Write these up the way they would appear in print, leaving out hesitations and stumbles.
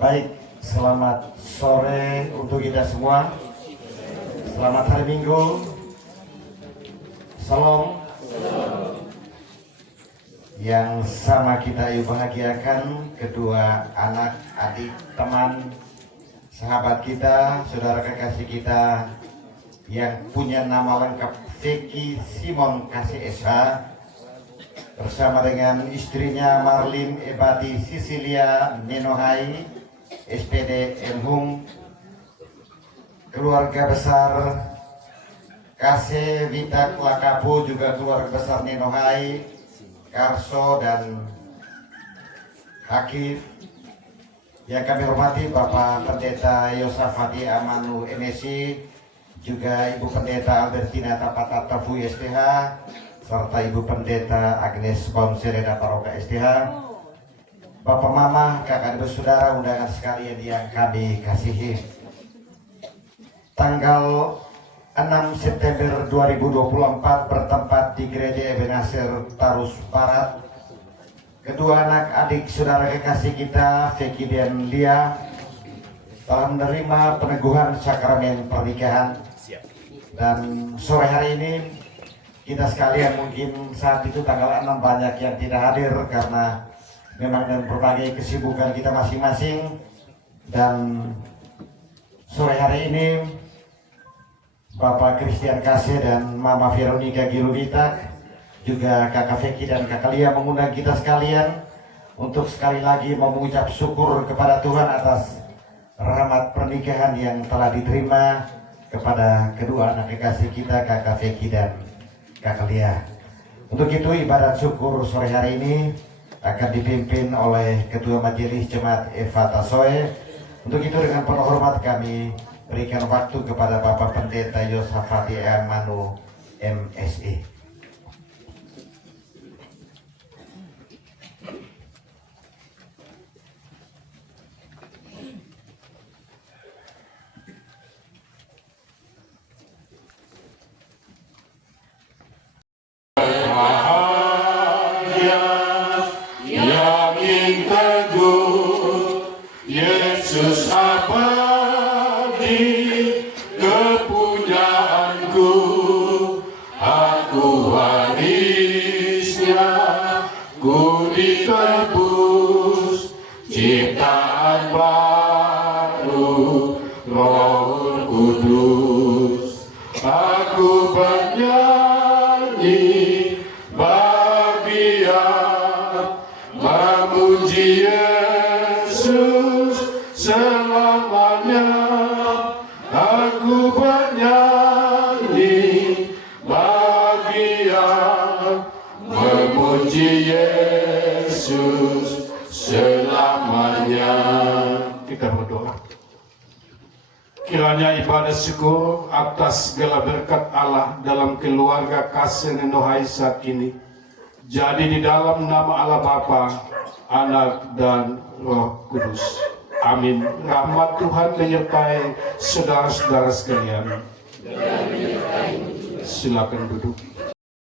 Baik, selamat sore untuk kita semua. Selamat hari Minggu. Salam. Yang sama kita bahagiakan kedua anak, adik, teman, sahabat kita, saudara kekasih kita yang punya nama lengkap Vicky Simon Kasih SH bersama dengan istrinya Marlin Ebati Sisilia Nenohai SPD Enhung, keluarga besar Kase Vita Lakapu, juga keluarga besar Nenohai, Karso dan Hakif. Yang kami hormati Bapak Pendeta Yosafati Amanu MSI, juga Ibu Pendeta Albertina Tapatafu STH, serta Ibu Pendeta Agnes Konsereda Paroka STH, Bapak Mama, kakak ibu saudara, undangan sekalian yang kami kasihi. Tanggal 6 September 2024 bertempat di Gereja Ebenezer Tarus Barat, kedua anak adik saudara kekasih kita, Vicky dan Lia, telah menerima peneguhan sakramen pernikahan. Dan sore hari ini kita sekalian, mungkin saat itu tanggal 6 banyak yang tidak hadir karena memang dengan berbagai kesibukan kita masing-masing. Dan sore hari ini Bapak Christian Kase dan Mama Veronica Giluvitak, juga kakak Vicky dan kakak Lia mengundang kita sekalian untuk sekali lagi mengucap syukur kepada Tuhan atas rahmat pernikahan yang telah diterima kepada kedua anak kekasih kita, kakak Vicky dan kakak Lia. Untuk itu ibadat syukur sore hari ini akan dipimpin oleh Ketua Majelis Jemaat Eva Tasoe. Untuk itu dengan penuh hormat kami berikan waktu kepada Bapak Pendeta Yosafati Amanu MSI. Yesus abadi kepunyaanku, aku warisnya, ku ditebus, ciptaan baru, Roh Kudus. Aku bernyanyi bagi yang memuji Yesus selamanya. Aku bernyanyi bagi yang memuji Yesus selamanya. Kita berdoa. Kiranya ibadah syukur atas segala berkat Allah dalam keluarga Kase Nenohai saat ini jadi di dalam nama Allah Bapa, Anak dan Roh Kudus. Amin. Rahmat Tuhan menyertai saudara-saudara sekalian. Silakan duduk.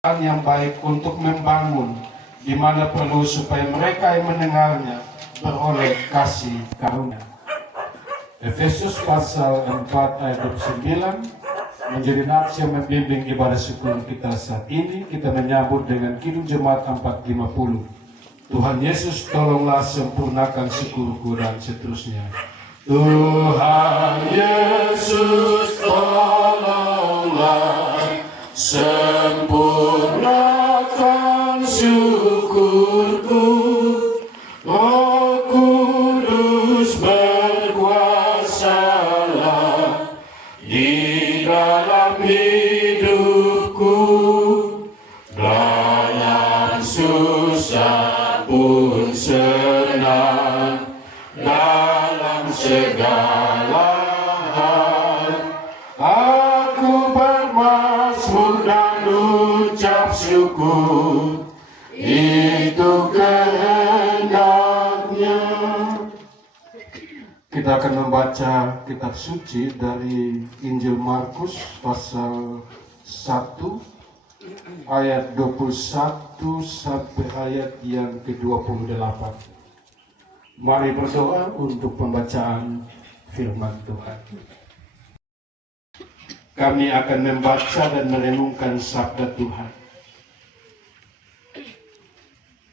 Yang baik untuk membangun di mana perlu supaya mereka yang mendengarnya beroleh kasih karunia. Efesus pasal 4 ayat 29 menjadi nats yang membimbing ibadah syukur kita saat ini. Kita menyambut dengan Kidung Jemaat 450. Tuhan Yesus tolonglah sempurnakan syukurku, dan seterusnya. Tuhan Yesus tolonglah sempurnakan syukurku. Roh Kudus berkuasalah di dalam hidupku, dalam susah pun senang, dalam segala hal aku bermazmur dan ucap syukur, itu kehendaknya. Kita akan membaca kitab suci dari Injil Markus pasal 1 ayat 21 sampai ayat yang ke-28. Mari berdoa untuk pembacaan firman Tuhan. Kami akan membaca dan merenungkan sabda Tuhan.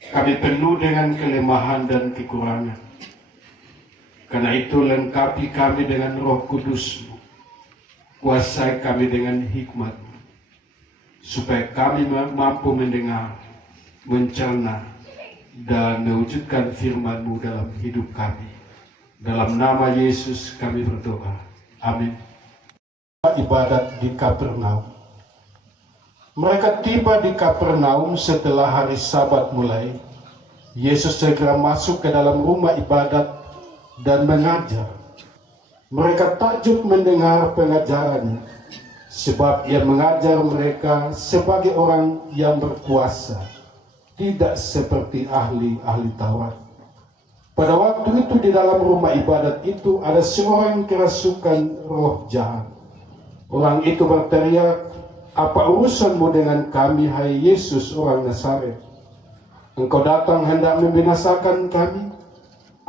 Kami penuh dengan kelemahan dan kekurangan. Karena itu lengkapi kami dengan Roh Kudus-Mu. Kuasai kami dengan hikmat, supaya kami mampu mendengar, mencerna, dan mewujudkan firman-Mu dalam hidup kami. Dalam nama Yesus kami berdoa. Amin. Ibadat di Kapernaum. Mereka tiba di Kapernaum setelah hari Sabat mulai. Yesus segera masuk ke dalam rumah ibadat dan mengajar. Mereka takjub mendengar pengajarannya, sebab ia mengajar mereka sebagai orang yang berkuasa, tidak seperti ahli-ahli Taurat. Pada waktu itu di dalam rumah ibadat itu ada seorang kerasukan roh jahat. Orang itu berteriak, "Apa urusanmu dengan kami, hai Yesus orang Nazaret? Engkau datang hendak membinasakan kami?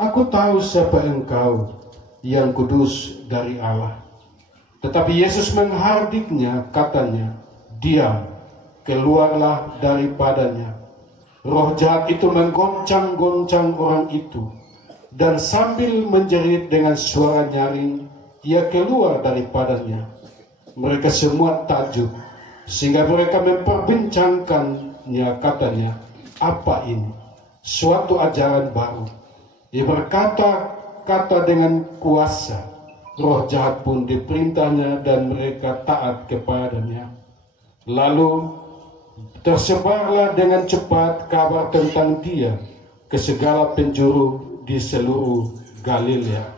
Aku tahu siapa engkau, yang kudus dari Allah." Tetapi Yesus menghardiknya, katanya, "Diam, keluarlah daripadanya." Roh jahat itu menggoncang-goncang orang itu, dan sambil menjerit dengan suara nyaring, ia keluar daripadanya. Mereka semua takjub, sehingga mereka memperbincangkannya, katanya, "Apa ini? Suatu ajaran baru." Ia berkata-kata dengan kuasa. Roh jahat pun diperintahnya dan mereka taat kepadanya. Lalu tersebarlah dengan cepat kabar tentang dia ke segala penjuru di seluruh Galilea.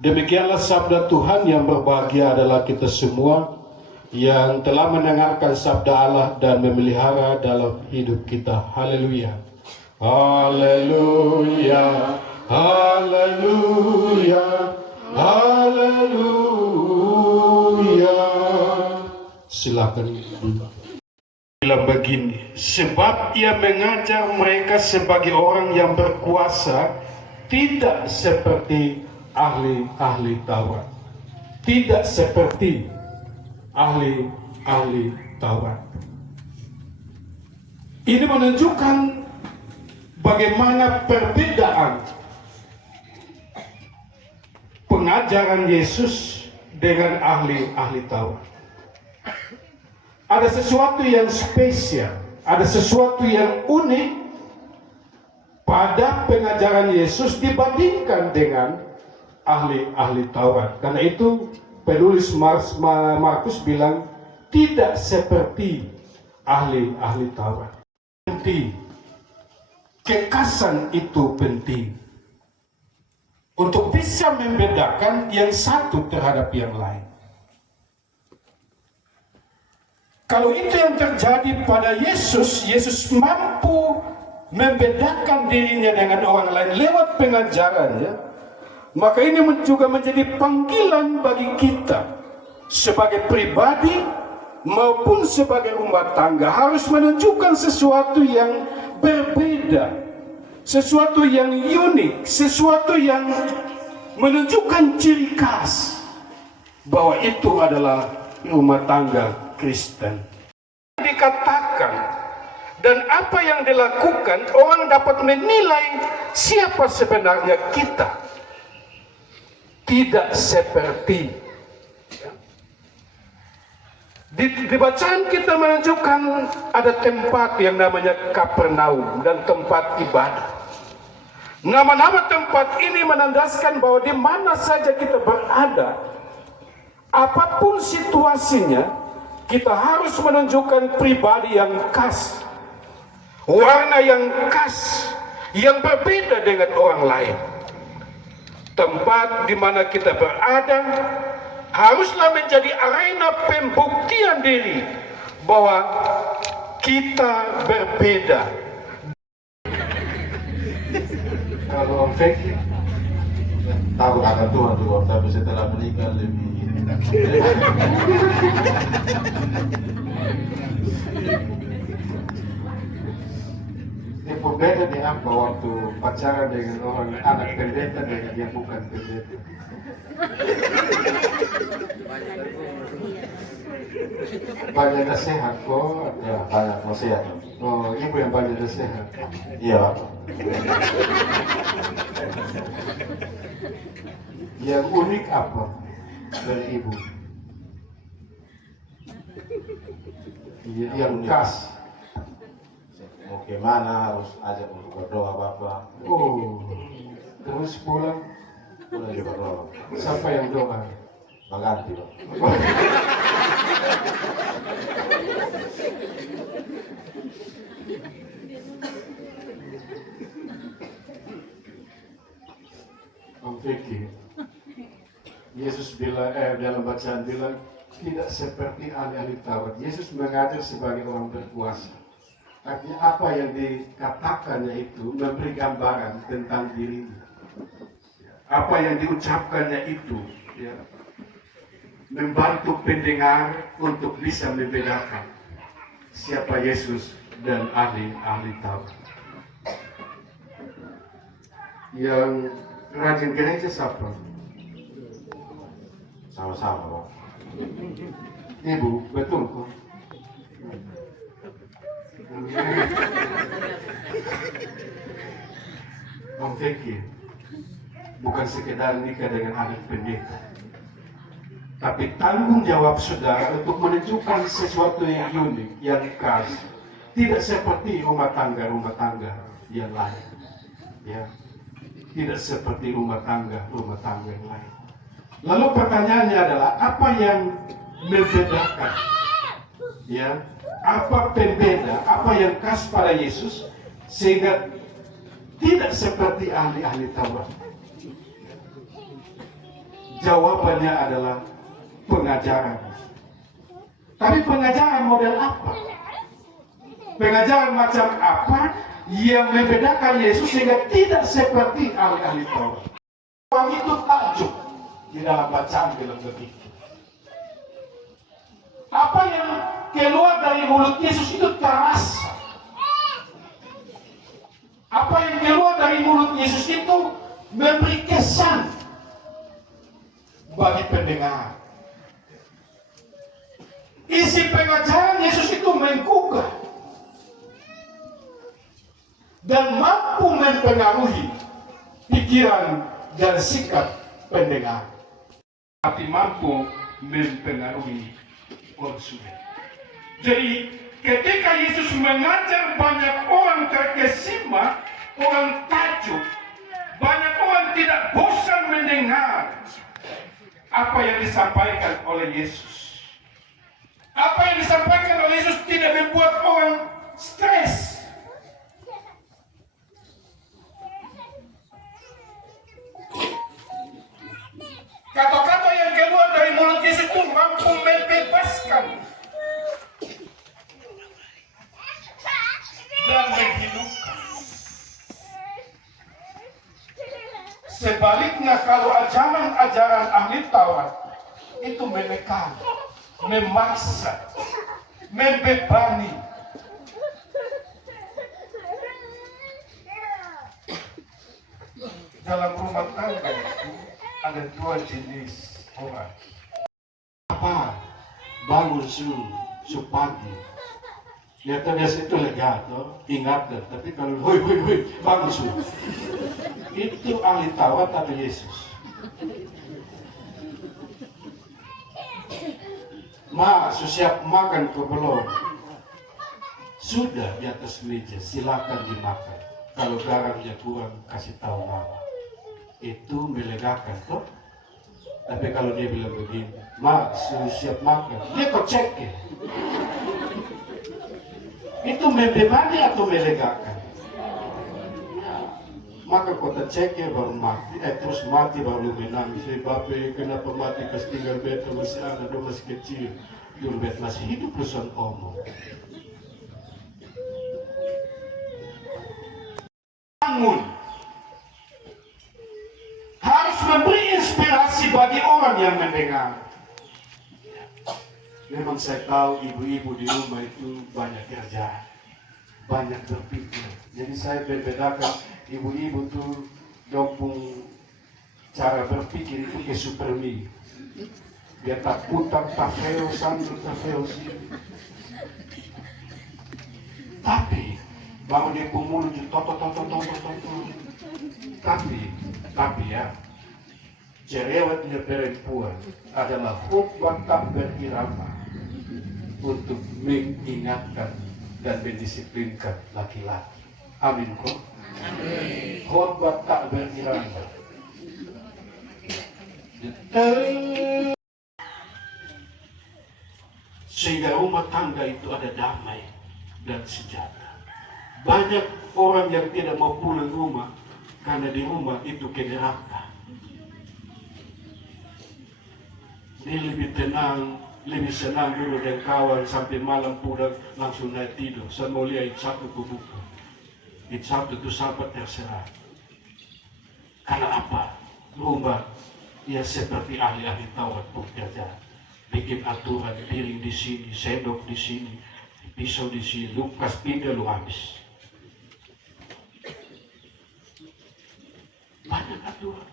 Demikianlah sabda Tuhan. Yang berbahagia adalah kita semua yang telah mendengarkan sabda Allah dan memelihara dalam hidup kita. Haleluya. Haleluya. Haleluya. Haleluya. Silakan. Bila begini, sebab ia mengajar mereka sebagai orang yang berkuasa, tidak seperti ahli-ahli Taurat. Tidak seperti ahli-ahli Taurat. Ini menunjukkan bagaimana perbedaan pengajaran Yesus dengan ahli-ahli Taurat. Ada sesuatu yang spesial, ada sesuatu yang unik pada pengajaran Yesus dibandingkan dengan ahli-ahli Taurat. Karena itu penulis Markus bilang tidak seperti ahli-ahli Taurat. Penting, kekasan itu penting untuk bisa membedakan yang satu terhadap yang lain. Kalau itu yang terjadi pada Yesus, Yesus mampu membedakan dirinya dengan orang lain lewat pengajarannya. Maka ini juga menjadi panggilan bagi kita sebagai pribadi maupun sebagai rumah tangga, harus menunjukkan sesuatu yang berbeda, sesuatu yang unik, sesuatu yang menunjukkan ciri khas bahwa itu adalah rumah tangga Kristen. Dikatakan dan apa yang dilakukan, orang dapat menilai siapa sebenarnya kita. Tidak seperti di bacaan kita menunjukkan ada tempat yang namanya Kapernaum dan tempat ibadah. Nama-nama tempat ini menandaskan bahwa di mana saja kita berada, apapun situasinya, kita harus menunjukkan pribadi yang khas, warna yang khas, yang berbeda dengan orang lain. Tempat di mana kita berada haruslah menjadi arena pembuktian diri bahwa kita berbeda. Kalau Om Fek takut akan Tuhan tuh, tapi setelah menikah lebih Pembeda di apa waktu pacaran dengan orang anak pendeta dengan yang bukan pendeta? Banyak nasihat kok. Ya, banyak nasihat. Oh, ibu yang banyak nasihat. Iya. Yang unik apa dari ibu? Yang khas. Mau gimana harus ajak untuk berdoa Bapak. Oh, terus pulang Udah juga berdoa. siapa yang doa? Mengganti Pak. Om Vicky, Yesus bilang, dalam bacaan bilang, tidak seperti ahli-ahli Taurat. Yesus mengajar sebagai orang berkuasa. Artinya apa yang dikatakannya itu memberi gambaran tentang dirinya. Apa yang diucapkannya itu ya, membantu pendengar untuk bisa membedakan siapa Yesus dan ahli-ahli Taurat. Yang rajin gereja siapa? Sama-sama Pak. Ibu, betul kok. Om Vicky, bukan sekedar nikah dengan anak pendeta, tapi tanggung jawab saudara untuk menunjukkan sesuatu yang unik, yang khas, tidak seperti rumah tangga yang lain, ya, tidak seperti rumah tangga yang lain. Lalu pertanyaannya adalah apa yang membedakan, ya, apa pembeda, apa yang khas pada Yesus sehingga tidak seperti ahli-ahli Taurat? Jawabannya adalah pengajaran. Tapi pengajaran model apa? Pengajaran macam apa yang membedakan Yesus sehingga tidak seperti ahli-ahli Taurat? Orang itu takjub di dalam bacaan bilang begitu. Apa yang keluar dari mulut Yesus itu terasa. Apa yang keluar dari mulut Yesus itu memberi kesan bagi pendengar. Isi pengajaran Yesus itu menggugah dan mampu mempengaruhi pikiran dan sikap pendengar, tapi mampu mempengaruhi konsumen. Jadi ketika Yesus mengajar, banyak orang terkesima, orang takjub, banyak orang tidak bosan mendengar apa yang disampaikan oleh Yesus. Apa yang disampaikan oleh Yesus tidak membuat orang stres. Kata-kata yang keluar dari mulut Yesus itu mampu membebaskan dan menghidupkan. Sebaliknya kalau ajaran-ajaran ahli Taurat itu menekan, memaksa, membebani. Dalam rumah tangga itu ada dua jenis orang. Apa? Bangun pagi. Ya biasa itu lega, toh, ingatkan. Tapi kalau hoi, bangun itu ahli Taurat atau Yesus? Siap makan ke belum? Sudah di atas meja, silakan dimakan. Kalau garamnya kurang, kasih tahu mama. Itu melegakan, toh. Tapi kalau dia bilang begini, sudah siap makan, dia kok cek ya. Itu membebani atau melegakan? Maka kota cek ya baru mati, terus mati baru menangis. Bapak kenapa mati, kas tinggal beta masih anak, masih kecil. Dulu bet masih hidup perusahaan omong. Bangun. Harus memberi inspirasi bagi orang yang mendengar. Memang saya tahu ibu-ibu di rumah itu banyak kerja, banyak berpikir. Jadi saya bedakan ibu-ibu tuh dopung cara berpikir itu ke supermi. Dia tak putar, tak feo, sambil tak feo sini. Tapi baru dia mulut itu toto. Tapi ya, cerewetnya perempuan adalah khutbah tak berirama untuk mengingatkan dan mendisiplinkan laki-laki. Amin kok. Khutbah tak berirama. Sehingga rumah tangga itu ada damai dan sejahtera. Banyak orang yang tidak mau pulang rumah karena di rumah itu ke neraka. Dia lebih tenang, lebih senang dulu dengan kawan sampai malam pulang langsung naik tidur. Saya mau lihat satu buku. Itu satu itu sampai terserah. Karena apa? Rumah ya seperti ahli-ahli Taurat bekerja. Bikin aturan, piring di sini, sendok di sini, pisau di sini, lu kas pindah lu habis. Banyak aturan.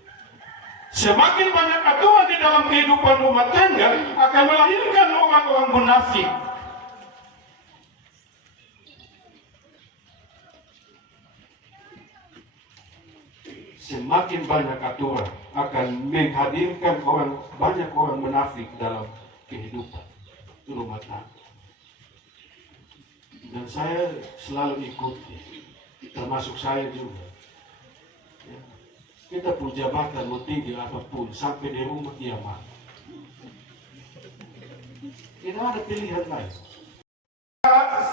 Semakin banyak aturan di dalam kehidupan rumah tangga akan melahirkan orang-orang munafik. Semakin banyak aturan akan menghadirkan banyak orang munafik dalam kehidupan rumah tangga. Dan saya selalu ikuti, termasuk saya juga. Ya. Kita pun jabatan mau tinggi apapun, sampai di rumah kiamat. Tidak ada pilihan lain.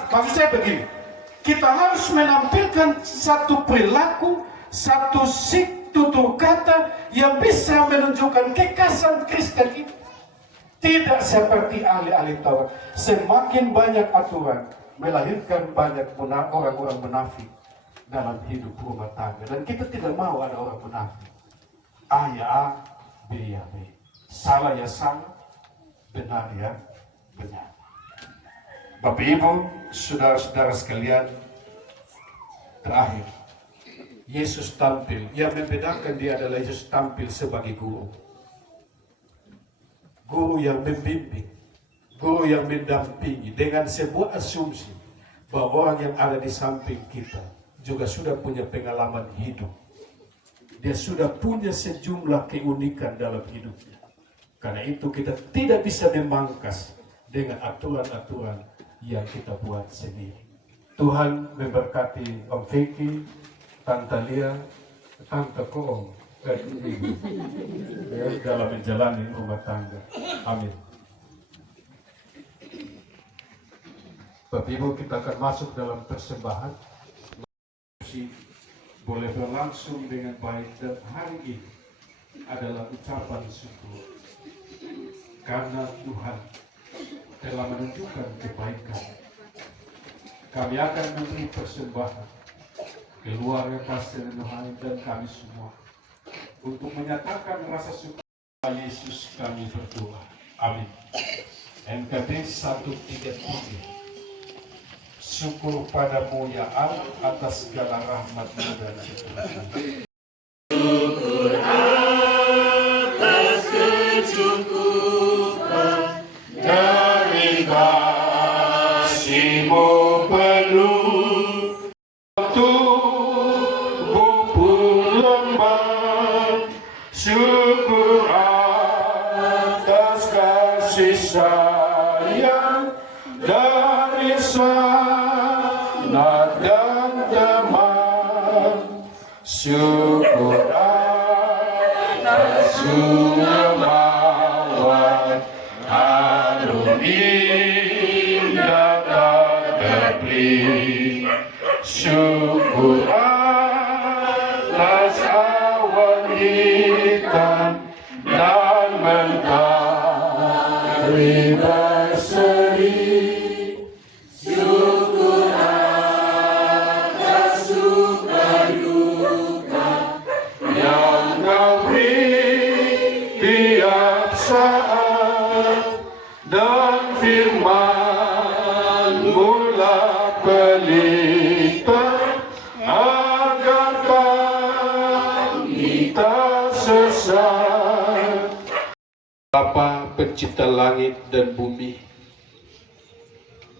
Maksud saya begini, kita harus menampilkan satu perilaku, satu tutur kata yang bisa menunjukkan kekasan Kristen itu. Tidak seperti ahli-ahli Taurat. Semakin banyak aturan, melahirkan banyak orang-orang munafik dalam hidup rumah tangga. Dan kita tidak mau ada orang munafik. A ya A, B ya B. Salah ya salah, benar ya benar. Bapak Ibu, saudara-saudara sekalian, terakhir, Yesus tampil. Yang membedakan dia adalah Yesus tampil sebagai guru. Guru yang membimbing, guru yang mendampingi dengan sebuah asumsi bahwa orang yang ada di samping kita juga sudah punya pengalaman hidup. Dia sudah punya sejumlah keunikan dalam hidupnya. Karena itu kita tidak bisa memangkas dengan aturan-aturan yang kita buat sendiri. Tuhan memberkati Om Vicky, Tante Lia, Tante Koom, dalam menjalani rumah tangga. Amin. Bapak Ibu, kita akan masuk dalam persembahan. Boleh berlangsung dengan baik, dan hari ini adalah ucapan syukur karena Tuhan telah menunjukkan kebaikan. Kami akan memberi persembahan keluarga Pastor Nuhain dan kami semua untuk menyatakan rasa syukur Yesus kami berdoa. Amin. NKB 133. Syukur padamu ya Allah atas segala rahmat-Mu dan seterusnya. Syukur atas kecukupan dari kasih-Mu penuh. Tubuh pun lemah, syukur atas kasih sayang dari sanat dan teman. Syukur atas sumawat harum indah dan terpilih. Syukur atas awan hitam dan mentari berseri. Syukur atas suka duka yang Kau beri tiap saat, dan firman-Mu lah pelita sesat. Bapa pencipta langit dan bumi,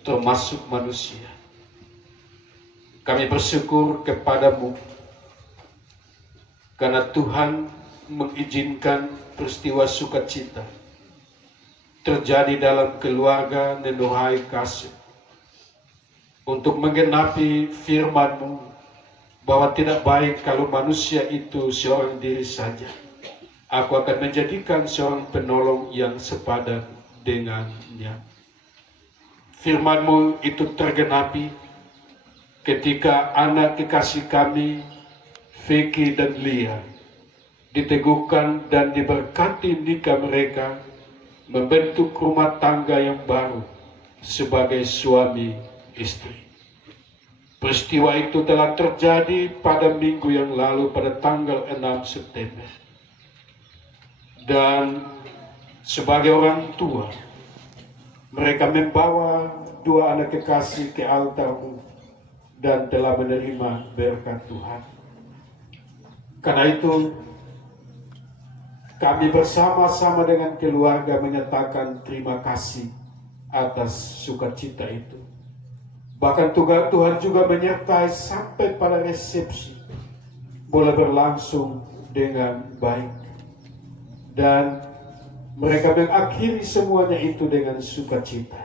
termasuk manusia, kami bersyukur kepadamu karena Tuhan mengizinkan peristiwa sukacita terjadi dalam keluarga Nenuhai Kasih untuk menggenapi firman-Mu bahwa tidak baik kalau manusia itu seorang diri saja. Aku akan menjadikan seorang penolong yang sepadan dengannya. Firman-Mu itu tergenapi ketika anak kekasih kami, Vicky dan Lia, diteguhkan dan diberkati nikah mereka, membentuk rumah tangga yang baru sebagai suami istri. Peristiwa itu telah terjadi pada minggu yang lalu pada tanggal 6 September. Dan sebagai orang tua, mereka membawa dua anak kekasih ke altar-Mu dan telah menerima berkat Tuhan. Karena itu, kami bersama-sama dengan keluarga menyatakan terima kasih atas sukacita itu. Bahkan Tuhan juga menyertai sampai pada resepsi boleh berlangsung dengan baik. Dan mereka mengakhiri semuanya itu dengan sukacita.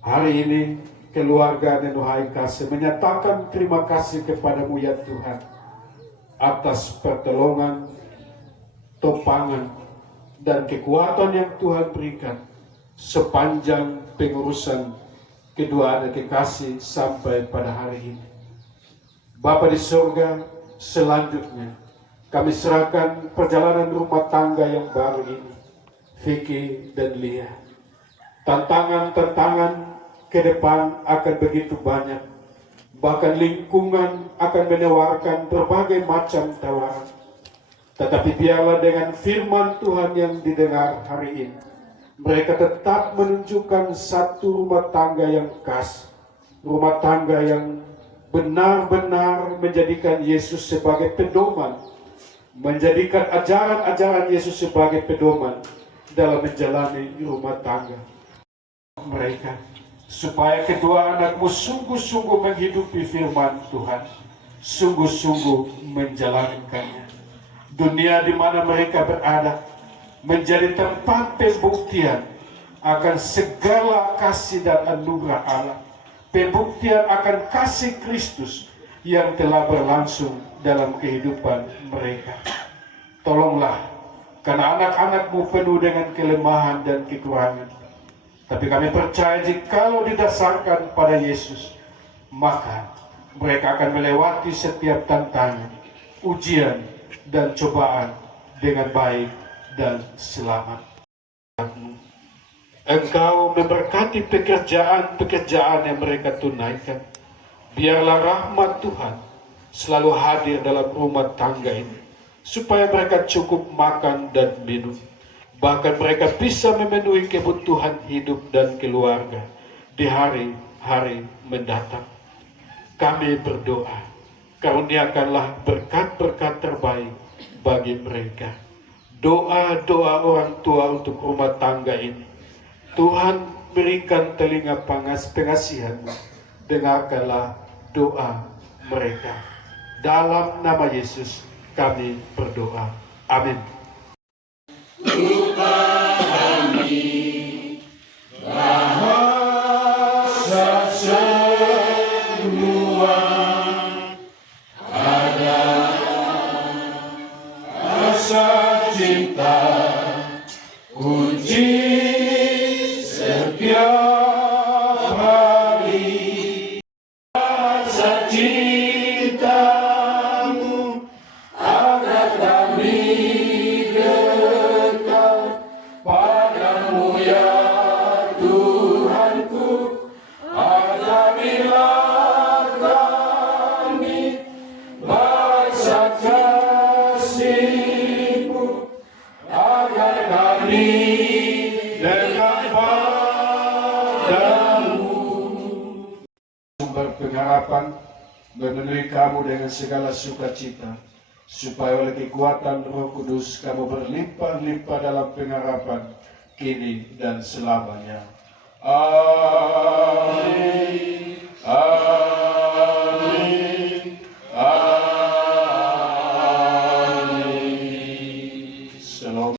Hari ini keluarga Nenuhai Kasih menyatakan terima kasih kepada-Mu ya Tuhan atas pertolongan, topangan, dan kekuatan yang Tuhan berikan sepanjang pengurusan kedua anak kekasih sampai pada hari ini. Bapa di surga, selanjutnya kami serahkan perjalanan rumah tangga yang baru ini, Vicky dan Lia. Tantangan-tantangan ke depan akan begitu banyak. Bahkan lingkungan akan menawarkan berbagai macam tawaran. Tetapi biarlah dengan firman Tuhan yang didengar hari ini, mereka tetap menunjukkan satu rumah tangga yang khas, rumah tangga yang benar-benar menjadikan Yesus sebagai pedoman, menjadikan ajaran-ajaran Yesus sebagai pedoman dalam menjalani rumah tangga mereka, supaya kedua anak-Mu sungguh-sungguh menghidupi firman Tuhan, sungguh-sungguh menjalankannya. Dunia di mana mereka berada menjadi tempat pembuktian akan segala kasih dan anugerah Allah, pembuktian akan kasih Kristus yang telah berlangsung dalam kehidupan mereka. Tolonglah, karena anak-anak-Mu penuh dengan kelemahan dan kekurangan. Tapi kami percaya jikalau didasarkan pada Yesus, maka mereka akan melewati setiap tantangan, ujian, dan cobaan dengan baik dan selamat. Engkau memberkati pekerjaan-pekerjaan yang mereka tunaikan. Biarlah rahmat Tuhan selalu hadir dalam rumah tangga ini, supaya mereka cukup makan dan minum. Bahkan mereka bisa memenuhi kebutuhan hidup dan keluarga di hari-hari mendatang. Kami berdoa, karuniakanlah berkat-berkat terbaik bagi mereka. Doa-doa orang tua untuk rumah tangga ini, Tuhan berikan telinga pengasihan-Mu, dengarkanlah doa mereka. Dalam nama Yesus kami berdoa. Amin. Bahasa semua ada rasa cinta, kunci setiap hari. Rasa cinta-Mu agar kami dekat padamu ya Tuhanku. Ajarilah kami bahasa kasih-Mu agar kami dekat padamu. Sumber pengharapan memenuhi kamu dengan segala sukacita supaya oleh kekuatan Roh Kudus kamu berlimpah-limpah dalam pengharapan kini dan selamanya. Amin.